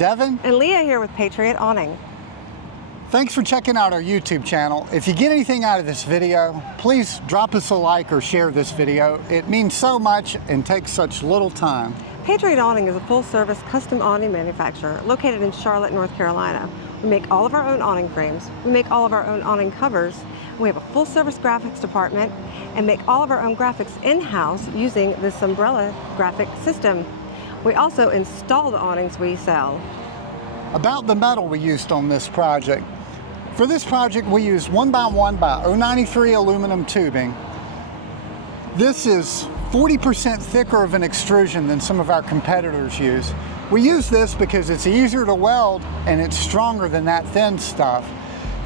Devin and Leah here with Patriot Awning. Thanks for checking out our YouTube channel. If you get anything out of this video, please drop us a like or share this video. It means so much and takes such little time. Patriot Awning is a full-service custom awning manufacturer located in Charlotte, North Carolina. We make all of our own awning frames. We make all of our own awning covers. We have a full-service graphics department and make all of our own graphics in-house using the Sunbrella graphic system. We also install the awnings we sell. About the metal we used on this project. For this project, we used 1x1 by 093 aluminum tubing. This is 40% thicker of an extrusion than some of our competitors use. We use this because it's easier to weld and it's stronger than that thin stuff.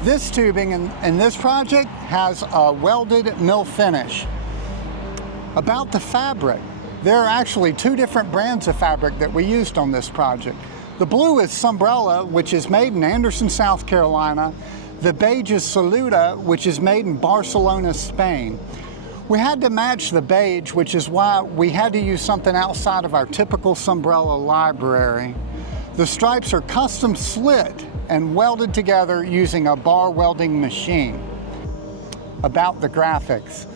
This tubing in this project has a welded mill finish. About the fabric, there are actually two different brands of fabric that we used on this project. The blue is Sunbrella, which is made in Anderson, South Carolina. The beige is Saleuda, which is made in Barcelona, Spain. We had to match the beige, which is why we had to use something outside of our typical Sunbrella library. The stripes are custom slit and welded together using a bar welding machine. About the graphics.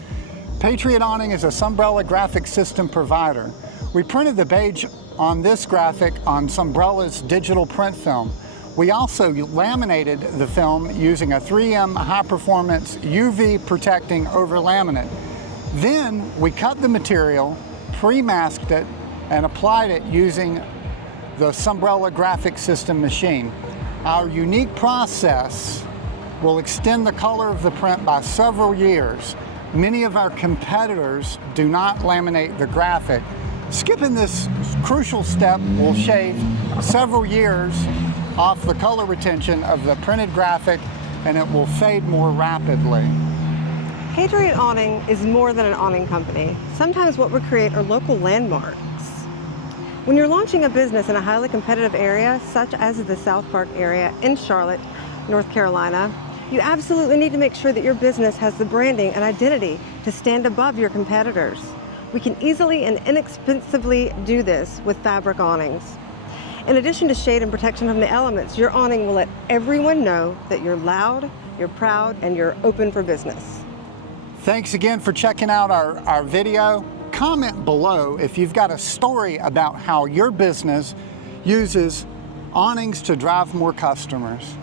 Patriot Awning is a Sunbrella graphic system provider. We printed the beige on this graphic on Sunbrella's digital print film. We also laminated the film using a 3M high-performance UV protecting over laminate. Then we cut the material, pre-masked it, and applied it using the Sunbrella graphic system machine. Our unique process will extend the color of the print by several years. Many of our competitors do not laminate the graphic. Skipping this crucial step will shave several years off the color retention of the printed graphic, and it will fade more rapidly. Patriot Awning is more than an awning company. Sometimes what we create are local landmarks. When you're launching a business in a highly competitive area, such as the South Park area in Charlotte, North Carolina, you absolutely need to make sure that your business has the branding and identity to stand above your competitors. We can easily and inexpensively do this with fabric awnings. In addition to shade and protection from the elements, your awning will let everyone know that you're loud, you're proud, and you're open for business. Thanks again for checking out our video. Comment below if you've got a story about how your business uses awnings to drive more customers.